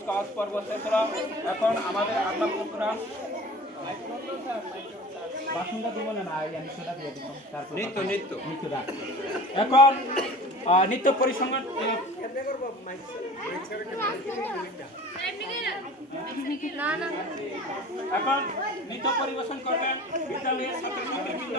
কুচকাওয়াজ পর্ব শেষ হলো। এখন আমাদের আত্মাপুরা বাসনটা দিব না, নিত্যটা দিয়ে দিব। তারপর নিত্যটা এখন নিত্য পরিসংখ্যান এখন নৃত্য পরিবেশন করবেন বিদ্যালয়ের ছাত্রছাত্রীবৃন্দ।